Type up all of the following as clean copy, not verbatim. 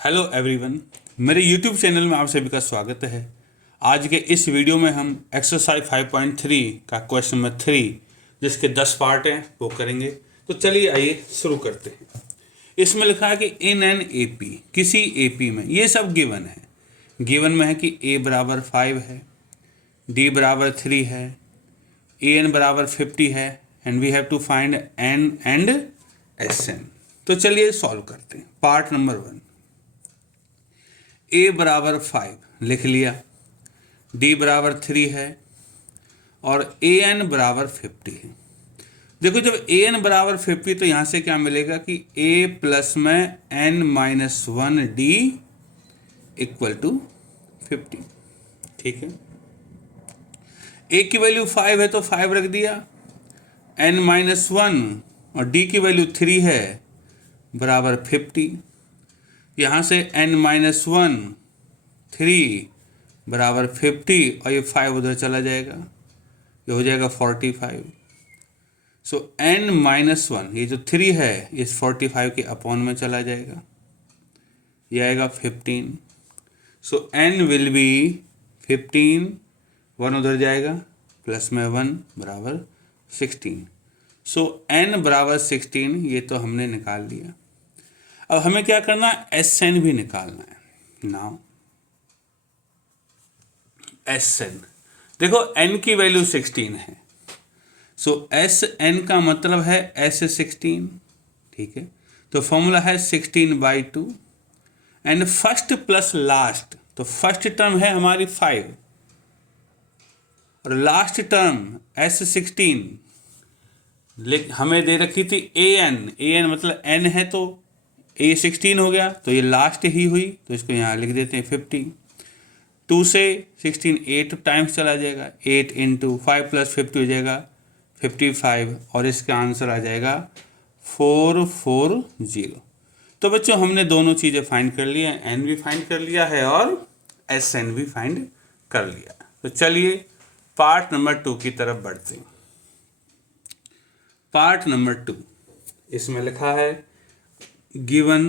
Hello everyone, मेरे YouTube channel में आप सभी का स्वागत है। आज के इस वीडियो में हम एक्सरसाइज 5.3 का क्वेश्चन नंबर 3 जिसके 10 पार्ट हैं वो करेंगे। तो चलिए आइए शुरू करते हैं। इसमें लिखा है कि इन एन एपी, किसी एपी में, ये सब गिवन है। गिवन में है कि ए बराबर 5 है, डी बराबर 3 है, ए एन बराबर 50 है and we have to find n and s n. तो चलिए सॉल्व करते हैं। पार्ट नंबर 1, ए बराबर 5 लिख लिया, डी बराबर 3 है और ए एन बराबर 50 है। देखो जब ए एन बराबर 50 तो यहाँ से क्या मिलेगा कि ए प्लस में n minus 1 d equal to 50। ठीक है, ए की वैल्यू 5 है तो 5 रख दिया, एन माइनस 1 और डी की वैल्यू 3 है बराबर 50। यहाँ से n माइनस 1 3 बराबर 50 और ये 5 उधर चला जाएगा, ये हो जाएगा 45। सो n माइनस 1, ये जो 3 है इस 45 के अपॉन में चला जाएगा, ये आएगा 15। सो n विल बी 15, 1 उधर जाएगा, प्लस में 1 बराबर 16। सो n बराबर 16 ये तो हमने निकाल लिया। अब हमें क्या करना है, एस एन भी निकालना है। नाउ एस एन, देखो एन की वैल्यू 16 है, सो एस एन का मतलब है एस 16। ठीक है, तो फॉर्मूला है 16/2 एंड फर्स्ट प्लस लास्ट, तो फर्स्ट टर्म है हमारी 5 और लास्ट टर्म एस 16 हमें दे रखी थी ए एन मतलब एन है तो ए 16 हो गया, तो ये लास्ट ही हुई तो इसको यहाँ लिख देते हैं 50। 2 से 16 8 टाइम्स चला जाएगा, 8 इंटू 5 प्लस 50 हो जाएगा 55 और इसका आंसर आ जाएगा 440। तो बच्चों हमने दोनों चीज़ें फाइंड कर लिया, एन भी फाइंड कर लिया है और एस एन भी फाइंड कर लिया। तो चलिए पार्ट नंबर 2 की तरफ बढ़ते हैं। पार्ट नंबर 2, इसमें लिखा है given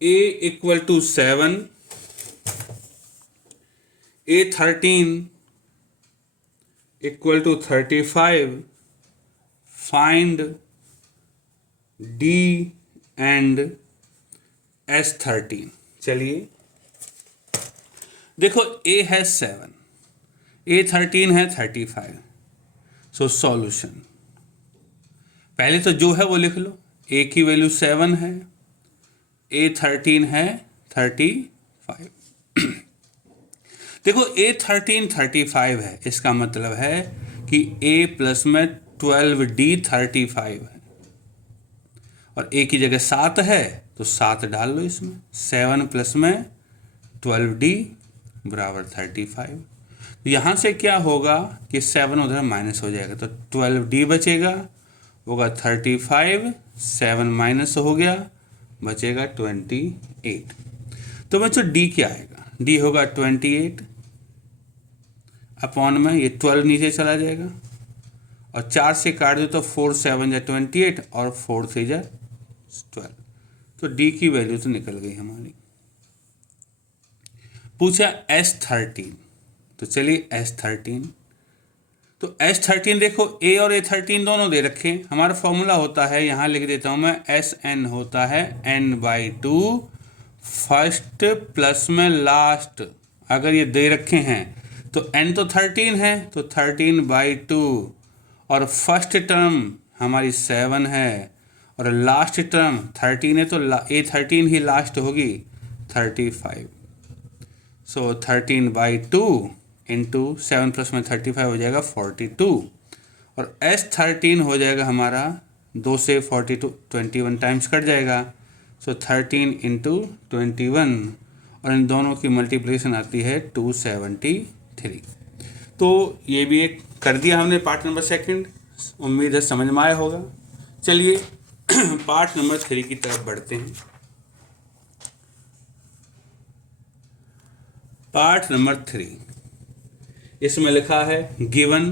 a equal to 7, a13 equal to 35, find d and s13। चलिए देखो a है 7, a13 है 35, सो सॉल्यूशन पहले तो जो है वो लिख लो। a की वैल्यू 7 है, a13 है 35। देखो a13 35 है, इसका मतलब है कि a प्लस में 12d 35 है और a की जगह 7 है तो 7 डाल लो इसमें, 7 प्लस में 12d बराबर 35। तो यहाँ से क्या होगा कि 7 उधर माइनस हो जाएगा तो 12d बचेगा, होगा 35, 7 माइनस हो गया, बचेगा 28। तो बच्चों d क्या आएगा, d होगा 28 अपॉन में ये 12 नीचे चला जाएगा और 4 से काट दो तो 4 7 जा 28 और 4 3 जा 12। तो d की वैल्यू तो निकल गई हमारी। पूछा S13, तो चलिए S13, तो S13 देखो a और a13 दोनों दे रखे हैं। हमारा फॉर्मूला होता है, यहाँ लिख देता हूँ मैं, SN होता है n/2 फर्स्ट प्लस में लास्ट। अगर ये दे रखे हैं तो n तो 13 है तो 13/2 और फर्स्ट टर्म हमारी 7 है और लास्ट टर्म 13 है तो a13 ही लास्ट होगी 35। सो 13/2 इंटू 7 प्लस में 35 हो जाएगा 42 और S13 हो जाएगा हमारा 2 से 42 21 टाइम्स कट जाएगा, सो 13 इंटू 21 और इन दोनों की मल्टीप्लिकेशन आती है 273। तो ये भी एक कर दिया हमने पार्ट नंबर 2। उम्मीद है समझ में आया होगा। चलिए पार्ट नंबर 3 की तरफ बढ़ते हैं। पार्ट नंबर 3, इसमें लिखा है given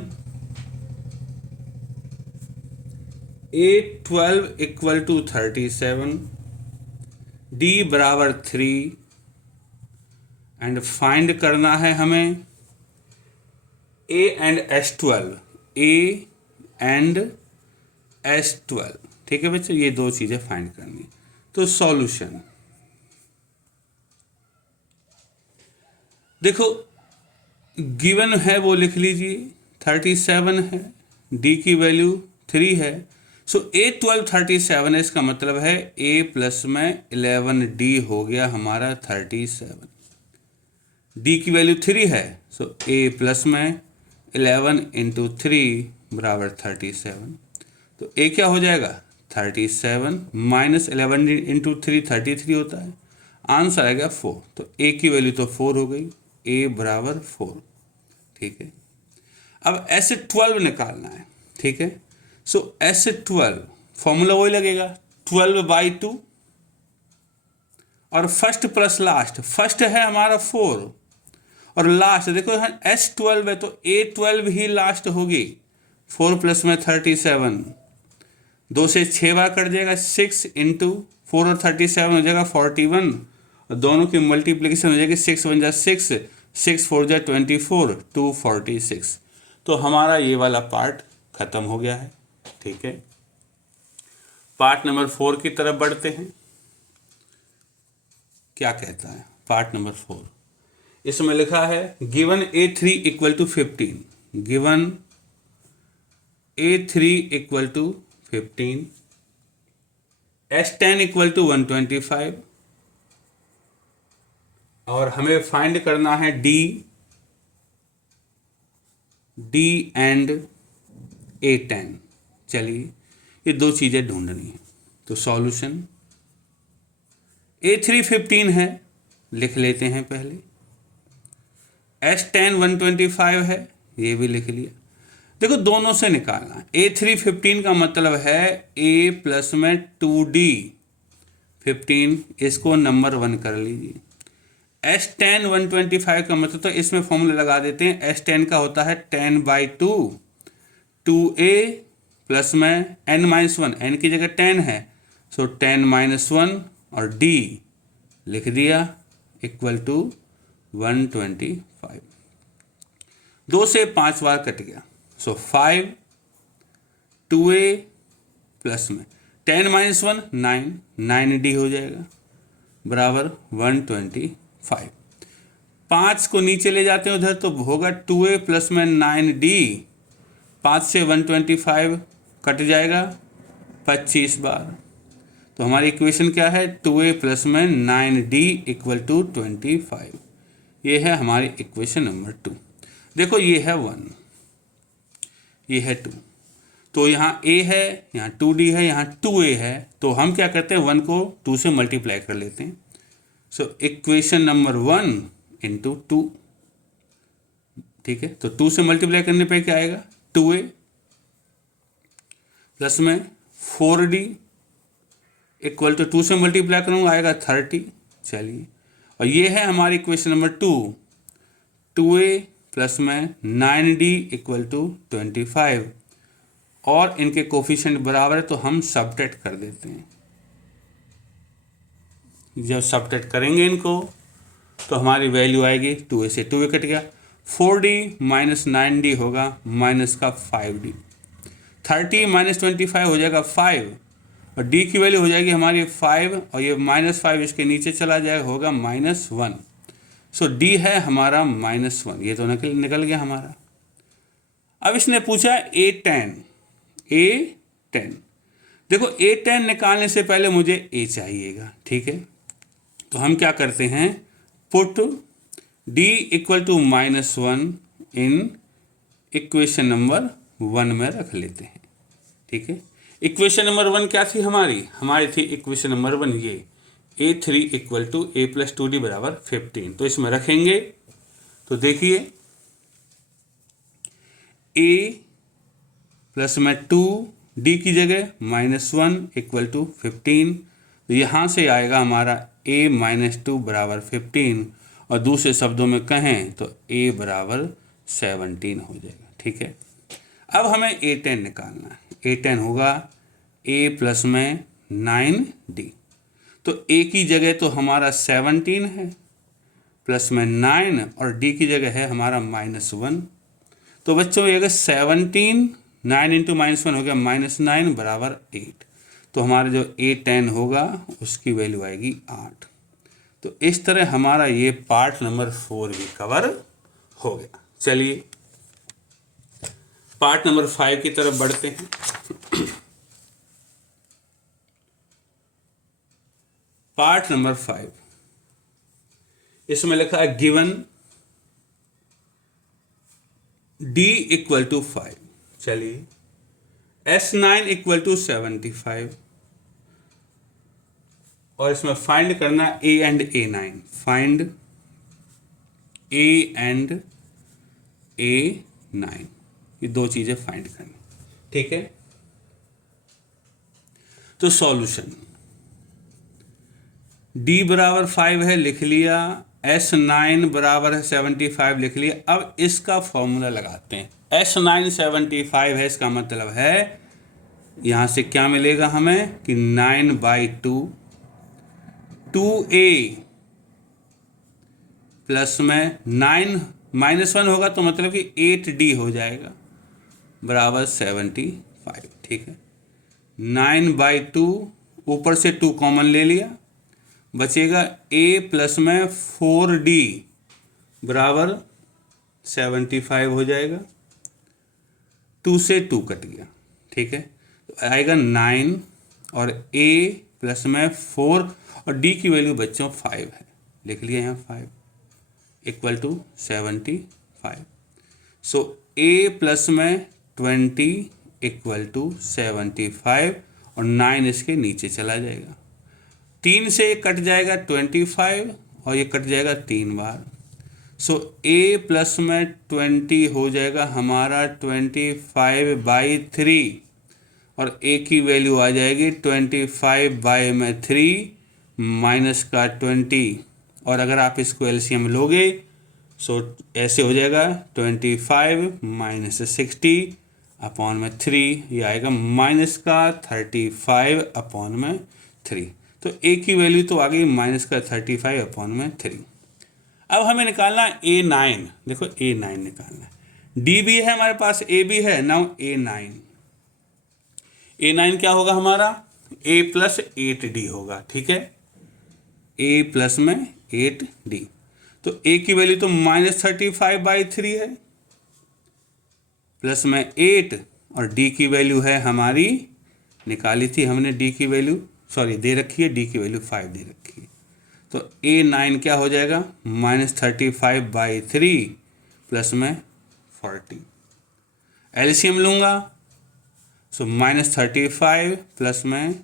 A12 equal to 37, D बराबर 3 एंड फाइंड करना है हमें A and S12, A and S12। ठीक है बच्चों, ये दो चीज़ें फाइंड करनी। तो सॉल्यूशन देखो, गिवन है वो लिख लीजिए, 37 है, डी की वैल्यू 3 है। सो A12 37 है, इसका मतलब है A प्लस में 11D हो गया हमारा 37। डी की वैल्यू 3 है, सो A प्लस में 11 इंटू 3 बराबर 37। तो A क्या हो जाएगा 37 माइनस 11 इंटू 3 33 होता है, आंसर आएगा 4। तो A की वैल्यू तो 4 हो गई, A बराबर 4। ठीक है, अब S12 निकालना है। ठीक है, सो S12 फॉर्मूला वही लगेगा 12/2 और फर्स्ट प्लस लास्ट, फर्स्ट है हमारा 4 और लास्ट देखो यहाँ S12 है तो A12 ही लास्ट होगी। 4 प्लस में 37, 2 से 6 बार कट जाएगा, 6 इंटू 4 और 37 हो जाएगा 41 और दोनों की मल्टीप्लिकेशन हो जाएगी, 6 1 जा 6, 6 4 जा 24, 246। तो हमारा ये वाला पार्ट खत्म हो गया है। ठीक है, पार्ट नंबर 4 की तरफ बढ़ते हैं। क्या कहता है पार्ट नंबर 4? इसमें लिखा है given A3 equal to 15, given A3 equal to 15, S10 equal to 125 और हमें फाइंड करना है D एंड A10। चलिए ये दो चीज़ें ढूंढनी है। तो सॉल्यूशन A3 15 है, लिख लेते हैं पहले। S10 125 है, ये भी लिख लिया। देखो दोनों से निकालना। A3 15 का मतलब है A प्लस में 2D 15, इसको नंबर 1 कर लीजिए। S10 125 का मतलब, तो इसमें फॉर्मूला लगा देते हैं। S10 का होता है 10/2, 2A प्लस में n-1, n की जगह 10 है, सो 10-1 और D लिख दिया इक्वल टू 125। 2 से 5 बार कट गया, सो 5, 2A प्लस में 10-1 9, 9D हो जाएगा बराबर 125। 5 को नीचे ले जाते हैं उधर, तो होगा 2A प्लस में 9D, 5 से 125 कट जाएगा 25 बार। तो हमारी इक्वेशन क्या है 2A प्लस में 9D इक्वल टू 25। ये है हमारी इक्वेशन नंबर 2। देखो ये है 1, ये है 2, तो यहाँ A है, यहाँ 2D है, यहाँ 2A है, तो हम क्या करते हैं 1 को 2 से मल्टीप्लाई कर लेते हैं। So equation number 1 into 2। ठीक है, तो 2 से मल्टीप्लाई करने पे क्या आएगा 2A प्लस में 4D इक्वल टू 2 से मल्टीप्लाई करूँगा आएगा 30। चलिए, और ये है हमारी इक्वेशन नंबर 2, 2A प्लस में 9D इक्वल टू 25 और इनके कोफिशिएंट बराबर है तो हम सबट्रैक्ट कर देते हैं। जब सबट्रैक्ट करेंगे इनको तो हमारी वैल्यू आएगी 2A से 2A कट गया, 4D माइनस 9D होगा माइनस का 5D, 30 माइनस 25 हो जाएगा 5 और D की वैल्यू हो जाएगी हमारी 5 और ये -5 इसके नीचे चला जाएगा, होगा -1। सो D है हमारा -1, ये तो निकल गया हमारा। अब इसने पूछा A10, देखो A10 निकालने से पहले मुझे A चाहिएगा। ठीक है, तो हम क्या करते हैं put D equal to -1 in equation number 1 में रख लेते हैं। ठीक है, इक्वेशन नंबर 1 क्या थी हमारी थी इक्वेशन नंबर 1 ये A3 equal to A plus 2D बराबर 15। तो इसमें रखेंगे तो देखिए A प्लस में 2D की जगह -1 इक्वल टू 15, तो यहाँ से आएगा हमारा A-2 बराबर 15 और दूसरे शब्दों में कहें तो A बराबर 17 हो जाएगा। ठीक है, अब हमें A10 निकालना है। A10 होगा A प्लस में 9D, तो ए की जगह तो हमारा 17 है प्लस में 9 और डी की जगह है हमारा -1। तो बच्चों ये अगर 17 9 इंटू -1 हो गया -9 बराबर 8। तो हमारा जो A10 होगा उसकी वैल्यू आएगी 8। तो इस तरह हमारा ये पार्ट नंबर 4 भी कवर हो गया। चलिए पार्ट नंबर 5 की तरफ बढ़ते हैं। पार्ट नंबर 5, इसमें लिखा है गिवन D इक्वल टू 5। चलिए S9 इक्वल टू 75 और इसमें फाइंड करना A and A9। Find A and A9, ये दो चीजें फाइंड करनी। ठीक है, तो सॉल्यूशन D बराबर 5 है, लिख लिया। S9 बराबर है 75, लिख लिया। अब इसका फॉर्मूला लगाते हैं। S9 75 है, इसका मतलब है यहां से क्या मिलेगा हमें कि 9/2 2A प्लस में 9 -1 होगा तो मतलब कि 8D हो जाएगा बराबर 75। ठीक है, 9/2 ऊपर से 2 कॉमन ले लिया, बचेगा A प्लस में 4D बराबर 75 हो जाएगा। 2 से 2 कट गया। ठीक है, तो आएगा 9 और A प्लस में 4 और D की वैल्यू बच्चों 5 है, लिख लिया यहाँ 5 equal to 75। So A plus में 20 इक्वल टू 75 और 9 इसके नीचे चला जाएगा। 3 से ये कट जाएगा 25 और ये कट जाएगा 3 बार। सो A प्लस में 20 हो जाएगा हमारा 25/3 और A की वैल्यू आ जाएगी 25/3 माइनस का 20। और अगर आप इसको एलसीएम लोगे सो ऐसे हो जाएगा 25 - 60/3, ये आएगा माइनस का 35/3। तो A की वैल्यू तो आ गई माइनस का 35/3। अब हमें निकालना A9। देखो A9 निकालना है, D भी है हमारे पास, A भी है। नाउ A9 क्या होगा हमारा A प्लस 8D होगा। ठीक है, A प्लस में 8D। तो A की वैल्यू तो -35/3 है प्लस में 8 और D की वैल्यू है हमारी, निकाली थी हमने D की वैल्यू, सॉरी दे रखी है, D की वैल्यू 5 दे रखी है। तो A9 क्या हो जाएगा -35/3 प्लस में 40। एलसीएम लूँगा सो -35 प्लस में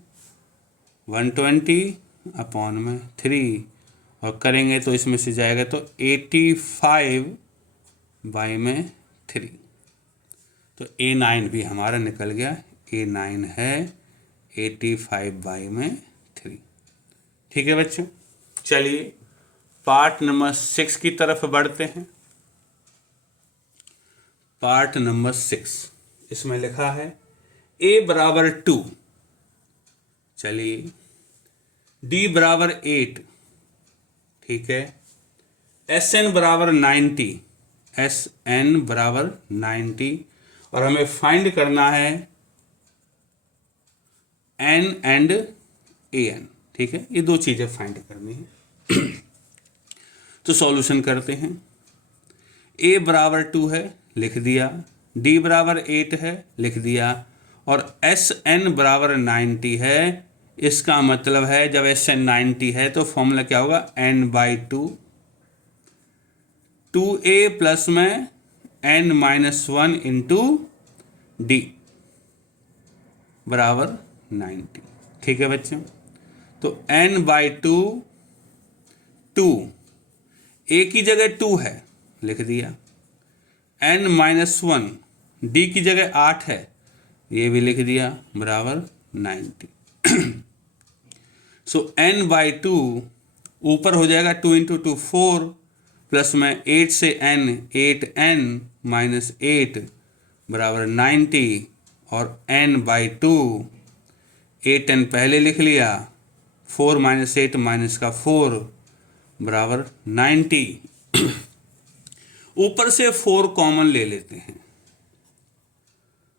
120/3 और करेंगे तो इसमें से जाएगा तो 85/3। तो A9 भी हमारा निकल गया। A9 है 85/3। ठीक है बच्चों, चलिए पार्ट नंबर 6 की तरफ बढ़ते हैं। पार्ट नंबर 6, इसमें लिखा है A बराबर 2। चलिए D बराबर 8। ठीक है, SN बराबर 90, SN बराबर 90 और हमें फाइंड करना है N एंड AN। ठीक है, ये दो चीज़ें फाइंड करनी है। तो सॉल्यूशन करते हैं। A बराबर 2 है, लिख दिया। D बराबर 8 है, लिख दिया। और SN बराबर 90 है। इसका मतलब है जब SN 90 है तो फॉर्मूला क्या होगा N/2 2A प्लस में N-1 इंटू D बराबर 90। ठीक है बच्चों, तो N/2 2, A की जगह 2 है, लिख दिया। N-1 D की जगह 8 है, ये भी लिख दिया बराबर 90। सो N/2 ऊपर हो जाएगा 2 × 2 4 प्लस में 8 से N 8N - 8 बराबर 90 और N/2 8N पहले लिख लिया 4 माइनस 8 माइनस का 4 बराबर 90। ऊपर से 4 कॉमन ले लेते हैं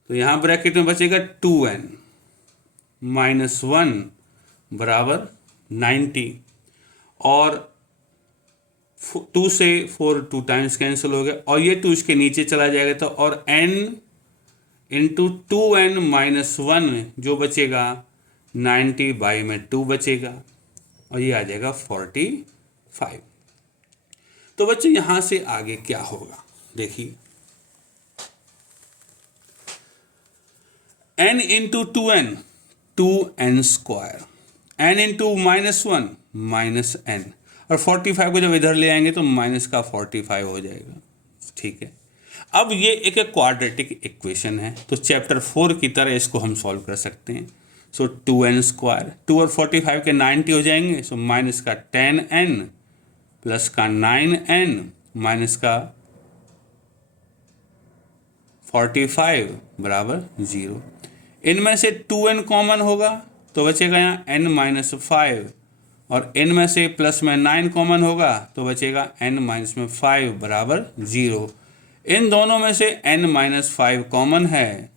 तो यहाँ ब्रैकेट में बचेगा 2n माइनस 1 बराबर 90, और 2 से 4 2 टाइम्स कैंसिल हो गया और ये 2 इसके नीचे चला जाएगा तो और n इंटू 2n माइनस 1 जो बचेगा 90 बाई में 2 बचेगा और ये आ जाएगा 45। तो बच्चे यहां से आगे क्या होगा देखिए, n into 2n 2n square, n into minus 1 minus n, और 45 को जब इधर ले आएंगे तो माइनस का 45 हो जाएगा। ठीक है, अब ये एक क्वाड्रेटिक इक्वेशन है तो चैप्टर 4 की तरह इसको हम सॉल्व कर सकते हैं। सो 2n स्क्वायर, 2 और 45 के 90 हो जाएंगे, सो माइनस का 10n प्लस का 9n माइनस का 45 बराबर 0। इनमें से 2n कॉमन होगा तो बचेगा यहाँ n माइनस 5, और n में से प्लस में 9 कॉमन होगा तो बचेगा n माइनस में 5 बराबर 0। इन दोनों में से n माइनस 5 कॉमन है,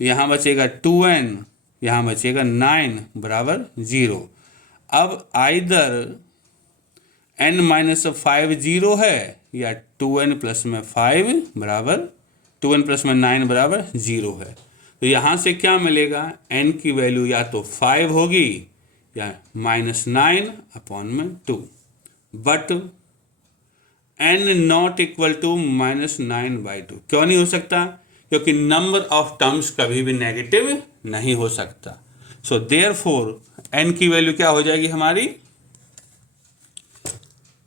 यहाँ बचेगा 2n, यहाँ बचेगा 9 बराबर 0। अब आइदर n माइनस 5 0 है या 2n प्लस में 5 बराबर 2n प्लस में 9 बराबर 0 है। तो यहाँ से क्या मिलेगा, n की वैल्यू या तो 5 होगी या माइनस 9 अपॉन में 2, but n not equal to minus 9/2। क्यों नहीं हो सकता, क्योंकि नंबर ऑफ टर्म्स कभी भी नेगेटिव नहीं हो सकता। सो देयरफॉर n की वैल्यू क्या हो जाएगी हमारी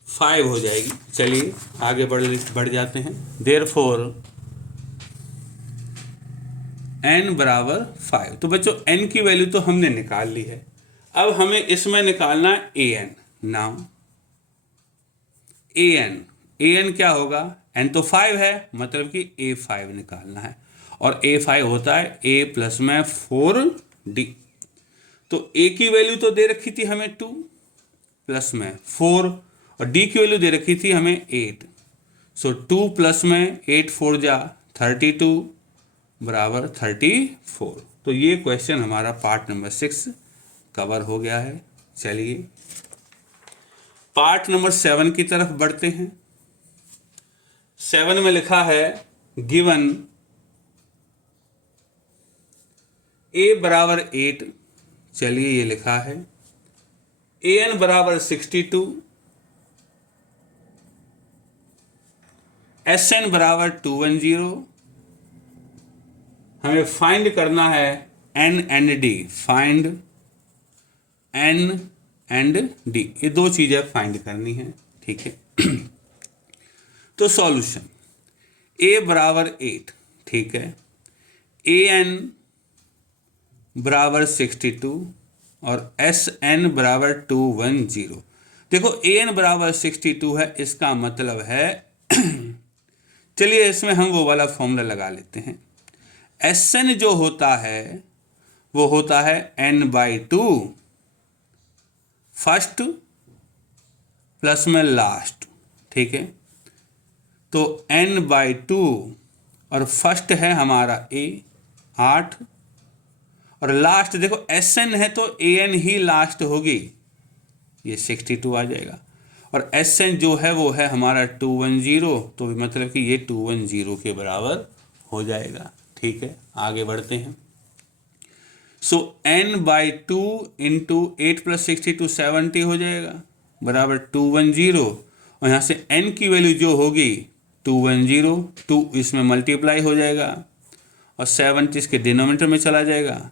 5 हो जाएगी। चलिए आगे बढ़ जाते हैं। देयरफॉर n बराबर 5। तो बच्चों n की वैल्यू तो हमने निकाल ली है, अब हमें इसमें निकालना है an। नाउ an क्या होगा, n तो 5 है मतलब कि a5 निकालना है, और a5 होता है a प्लस में 4d। तो a की वैल्यू तो दे रखी थी हमें 2 प्लस में 4, और d की वैल्यू दे रखी थी हमें 8। सो 2 प्लस में 8 4 जा 32 बराबर 34। तो ये क्वेश्चन हमारा पार्ट नंबर 6 कवर हो गया है। चलिए पार्ट नंबर 7 की तरफ बढ़ते हैं। 7 में लिखा है गिवन a बराबर 8। चलिए ये लिखा है an बराबर 62, sn बराबर 210। हमें फाइंड करना है n and d, find n and d, ये दो चीजें फाइंड करनी है। ठीक है, तो सॉल्यूशन a बराबर 8, ठीक है, an बराबर 62 और sn बराबर 210। देखो an बराबर 62 है, इसका मतलब है चलिए इसमें हम वो वाला फॉर्मूला लगा लेते हैं। sn जो होता है वो होता है n/2 फर्स्ट प्लस में लास्ट। ठीक है, तो n/2 और फर्स्ट है हमारा a 8, और लास्ट देखो sn है तो an ही लास्ट होगी, ये 62 आ जाएगा, और sn जो है वो है हमारा 210, तो मतलब कि ये 210 के बराबर हो जाएगा। ठीक है, आगे बढ़ते हैं। सो n/2 इंटू 8 प्लस 62 70 हो जाएगा बराबर 210, और यहाँ से n की वैल्यू जो होगी 210, 2 इसमें मल्टीप्लाई हो जाएगा और 70 इसके डिनोमिनेटर में चला जाएगा,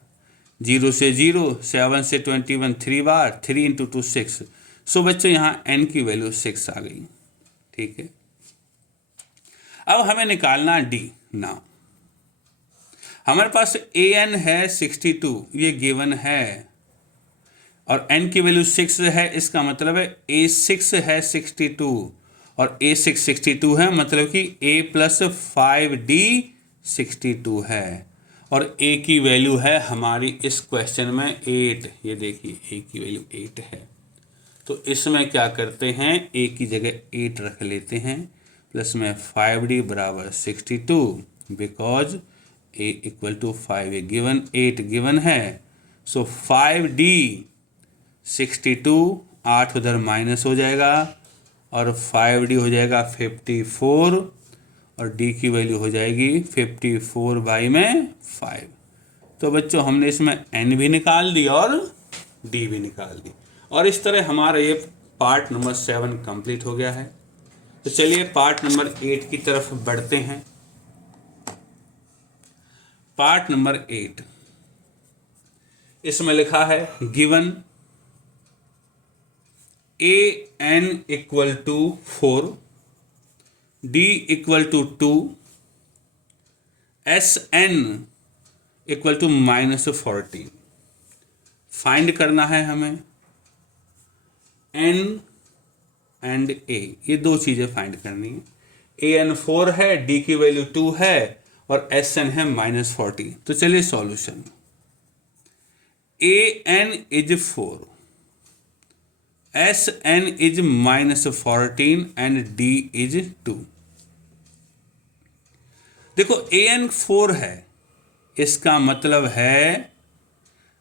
0 से 0, 7 से 21 3 बार, 3 इंटू 2 6। सो बच्चों यहाँ n की वैल्यू 6 आ गई। ठीक है, अब हमें निकालना d। ना हमारे पास an है 62, ये गिवन है, और n की वैल्यू 6 है, इसका मतलब है a6 है 62 और a6 62 है, मतलब कि a प्लस 5d 62 है, और a की वैल्यू है हमारी इस क्वेश्चन में 8। ये देखिए a की वैल्यू 8 है। तो इसमें क्या करते हैं, a की जगह 8 रख लेते हैं, प्लस में 5d बराबर 62 because a equal to 5 a given 8 given है। सो 5d 62, 8 उधर माइनस हो जाएगा और 5d हो जाएगा 54 और d की वैल्यू हो जाएगी 54 बाई में 5। तो बच्चों हमने इसमें n भी निकाल दी और d भी निकाल दी, और इस तरह हमारा ये पार्ट नंबर 7 कंप्लीट हो गया है। तो चलिए पार्ट नंबर 8 की तरफ बढ़ते हैं। पार्ट नंबर 8, इसमें लिखा है given an equal to 4, d equal to 2, sn equal to -14। Find करना है हमें n एंड a, ये दो चीज़ें फाइंड करनी है। an 4 है, d की वैल्यू 2 है और sn है -14। तो चलिए solution, an is 4, sn is -14 and d is 2। देखो an 4 है, इसका मतलब है,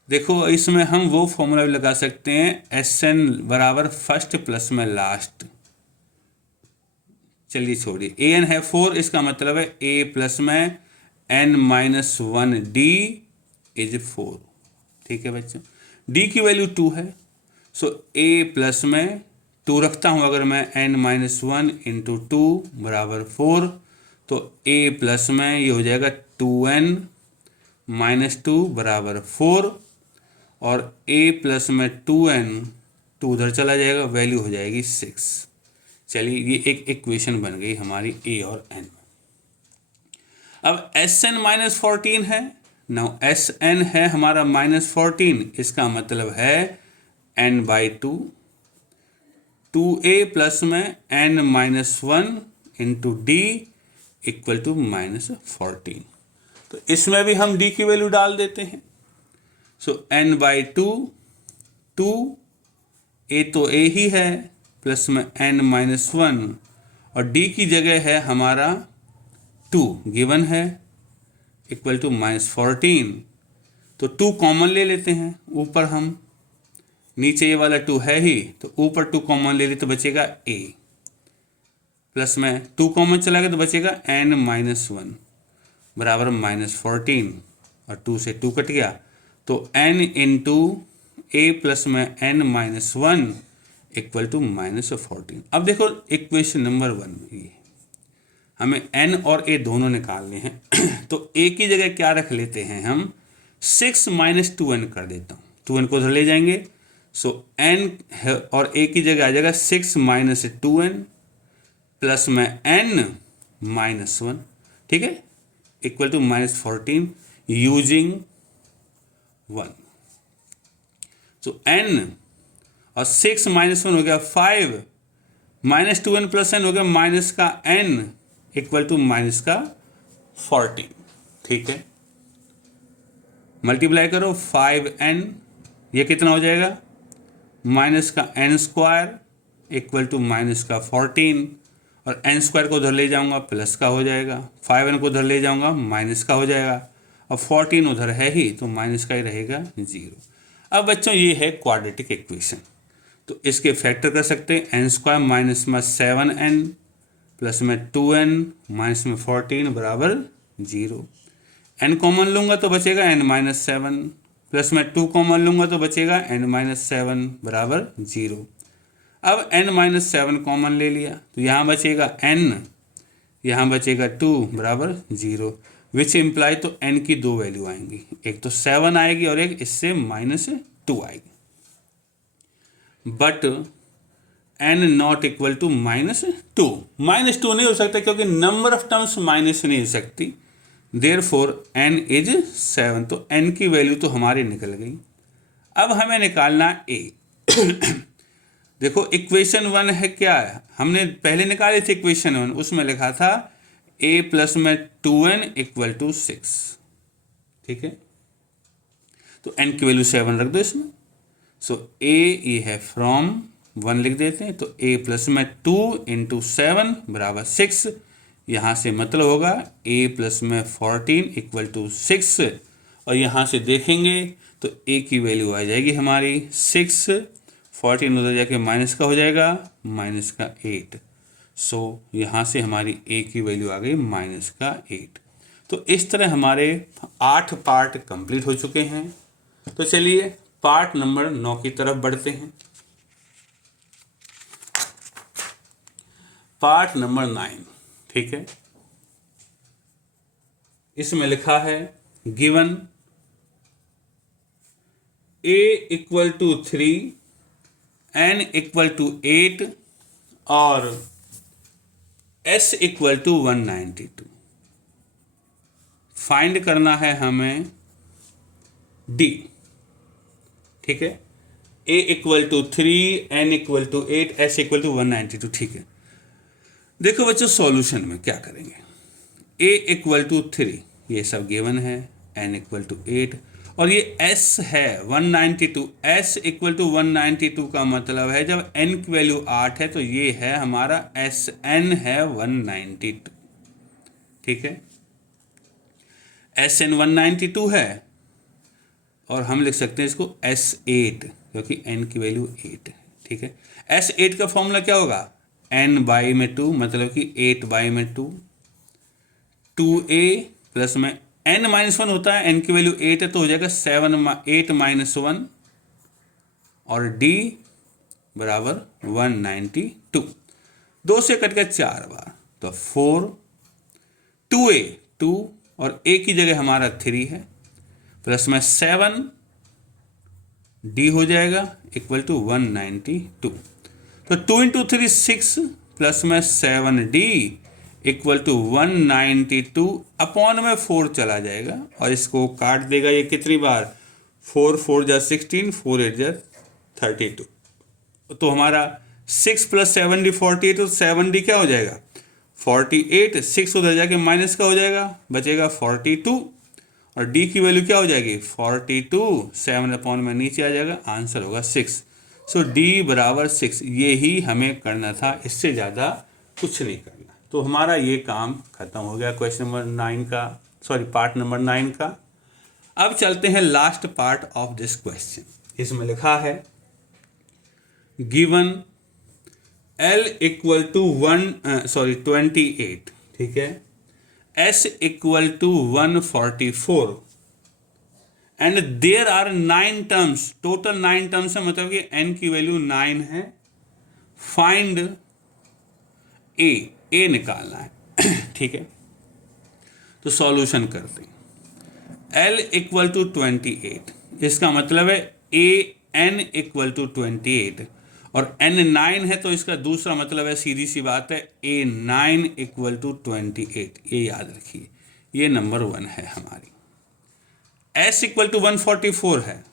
देखो इसमें हम वो फॉर्मूला भी लगा सकते हैं, sn बराबर फर्स्ट प्लस में लास्ट। चलिए छोड़िए, an है 4, इसका मतलब है a प्लस में n-1d इज 4। ठीक है बच्चों, d की वैल्यू 2 है, सो a प्लस में 2 रखता हूँ अगर मैं, n-1 इंटू 2 बराबर 4, तो a प्लस में ये हो जाएगा 2n माइनस 2 बराबर 4, और a प्लस में 2n, 2 उधर चला जाएगा, वैल्यू हो जाएगी 6। चलिए ये एक इक्वेशन बन गई हमारी a और n। अब sn -14 है, नाउ sn है हमारा -14, इसका मतलब है n/2, 2a प्लस में n-1 into d equal to -14। तो इसमें भी हम d की वैल्यू डाल देते हैं। सो n/2, 2 a तो a ही है, प्लस में n-1 और d की जगह है हमारा 2 गिवन है, इक्वल टू -14। तो 2 कॉमन ले लेते हैं, ऊपर हम, नीचे ये वाला 2 है ही, तो ऊपर 2 कॉमन ले ले तो बचेगा a, प्लस में 2 कॉमन चला गया तो बचेगा n-1 बराबर -14, और 2 से 2 कट गया, तो n इंटू a प्लस में n-1 इक्वल टू -14। अब देखो इक्वेशन नंबर 1 ये हमें n और a दोनों निकालने हैं। तो a की जगह क्या रख लेते हैं हम, 6 - 2n कर देता हूँ, 2n को उधर ले जाएंगे, सो n है और a की जगह आ जाएगा 6 - 2n प्लस में n-1, ठीक है, इक्वल टू -14 यूजिंग 1। तो n और 6 - 1 हो गया 5, -2n प्लस n हो गया माइनस का n इक्वल टू -14। ठीक है, मल्टीप्लाई करो 5n, ये कितना हो जाएगा, माइनस का n² इक्वल टू -14, और n² को उधर ले जाऊंगा प्लस का हो जाएगा, 5n को उधर ले जाऊंगा माइनस का हो जाएगा, और 14 उधर है ही तो माइनस का ही रहेगा 0। अब बच्चों ये है क्वाड्रेटिक इक्वेशन, तो इसके फैक्टर कर सकते हैं, n² माइनस में 7n प्लस में 2n माइनस में 14 बराबर 0। n कॉमन लूँगा तो बचेगा n-7, प्लस में 2 कॉमन लूँगा तो बचेगा n-7 बराबर 0। अब n-7 कॉमन ले लिया तो यहाँ बचेगा n, यहाँ बचेगा 2 बराबर 0, विच इम्प्लाई तो n की 2 वैल्यू आएंगी, एक तो 7 आएगी और एक इससे -2 आएगी, but n not equal to -2। -2 नहीं हो सकता क्योंकि नंबर ऑफ टर्म्स माइनस नहीं हो सकती, देयरफॉर n इज 7, तो n की वैल्यू तो हमारी निकल गई। अब हमें निकालना a। देखो इक्वेशन 1 है, क्या है, हमने पहले निकाली थी इक्वेशन 1, उसमें लिखा था a प्लस में 2n इक्वल टू 6। ठीक है, तो n की वैल्यू 7 रख दो इसमें। सो a ये है फ्रॉम 1 लिख देते हैं, तो a प्लस में 2 इंटू 7 बराबर 6। यहाँ से मतलब होगा a प्लस में 14 इक्वल टू 6, और यहाँ से देखेंगे तो a की वैल्यू आ जाएगी हमारी 6, 14 उधर जाके माइनस का हो जाएगा, माइनस का 8। सो यहाँ से हमारी a की वैल्यू आ गई माइनस का 8। तो इस तरह हमारे 8 पार्ट कंप्लीट हो चुके हैं। तो चलिए पार्ट नंबर 9 की तरफ बढ़ते हैं। पार्ट नंबर 9, ठीक है, इसमें लिखा है given a equal to 3, n equal to 8 और s इक्वल टू 192। फाइंड करना है हमें d, ठीक है, a equal to 3, n equal to 8, s equal to 192, ठीक है। देखो बच्चों सॉल्यूशन में क्या करेंगे, a इक्वल टू 3 ये सब गिवन है, n इक्वल टू 8 और ये s है 192, s इक्वल टू 192 का मतलब है जब n की वैल्यू 8 है तो ये है हमारा sn है 192, ठीक है, sn 192 है और हम लिख सकते हैं इसको S8 क्योंकि n की वैल्यू 8 है, ठीक है। S8 का फॉर्मूला क्या होगा, n बाई में 2 मतलब कि 8 बाई में 2, 2a प्लस में n माइनस 1 होता है, n की वैल्यू 8 है तो हो जाएगा 8 माइनस 1 और d बराबर 192। 2 से कट गया 4 बार तो 4, 2a 2 और a की जगह हमारा 3 है प्लस में 7 d हो जाएगा इक्वल टू 192। तो 2 इंटू 3 6 प्लस में 7d इक्वल टू 192 अपॉन में 4 चला जाएगा और इसको काट देगा ये कितनी बार, 4 4 जा 16, 4 8 जा 32। तो हमारा 6 प्लस 7d 48, तो 7d क्या हो जाएगा 48, 6 उधर जाके माइनस का हो जाएगा, बचेगा 42 और d की वैल्यू क्या हो जाएगी 42, 7 अपॉन में नीचे आ जाएगा, आंसर होगा 6। सो d बराबर 6, ये ही हमें करना था, इससे ज़्यादा कुछ नहीं करना। तो हमारा ये काम खत्म हो गया क्वेश्चन नंबर 9 का, सॉरी पार्ट नंबर 9 का। अब चलते हैं last part of this question. इसमें लिखा है गिवन L इक्वल टू 28, ठीक है, S equal to 144 and there are 9 terms, total 9 terms है मतलब कि n की वैल्यू 9 है। फाइंड a निकालना है ठीक है। तो सॉल्यूशन करते हैं। L इक्वल टू 28, इसका मतलब है an इक्वल टू 28 और n 9 है तो इसका दूसरा मतलब है, सीधी सी बात है, a9 इक्वल टू 28। ये याद रखिए, ये नंबर 1 है हमारी। s इक्वल टू 144 है,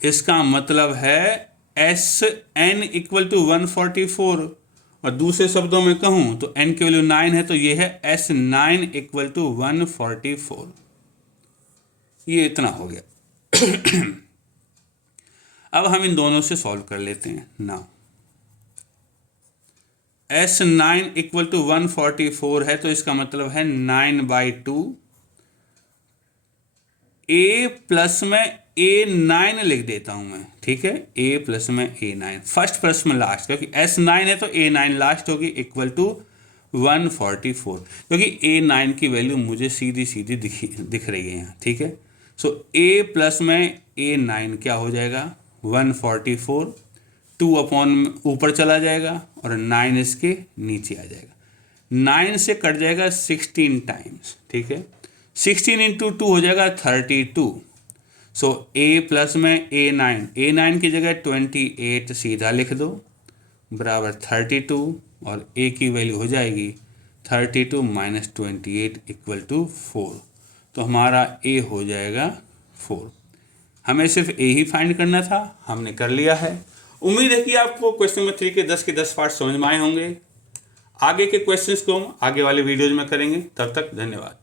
इसका मतलब है sn इक्वल टू 144 और दूसरे शब्दों में कहूं तो n की वैल्यू 9 है तो ये है s9 इक्वल टू 144। ये इतना हो गया अब हम इन दोनों से सॉल्व कर लेते हैं। नाउ s9 इक्वल टू 144 है तो इसका मतलब है 9/2, a प्लस में a9 लिख देता हूं मैं, ठीक है, a प्लस में a9 फर्स्ट प्लस में लास्ट, क्योंकि s9 है तो a9 लास्ट होगी इक्वल टू 144, क्योंकि a9 की वैल्यू मुझे सीधी सीधी दिख रही है यहाँ, ठीक है। सो a प्लस में a9 क्या हो जाएगा 144, 2 अपॉन ऊपर चला जाएगा और 9 इसके नीचे आ जाएगा, 9 से कट जाएगा 16 टाइम्स, ठीक है, 16 इंटू 2 हो जाएगा 32। सो a प्लस में a9 की जगह 28 सीधा लिख दो बराबर 32 और a की वैल्यू हो जाएगी 32 माइनस 28 इक्वल टू 4। तो हमारा a हो जाएगा 4। हमें सिर्फ a ही फाइंड करना था, हमने कर लिया है। उम्मीद है कि आपको क्वेश्चन नंबर 3 के 10 के 10 पार्ट समझ में आए होंगे। आगे के क्वेश्चंस को हम आगे वाले वीडियोज में करेंगे। तब तक धन्यवाद।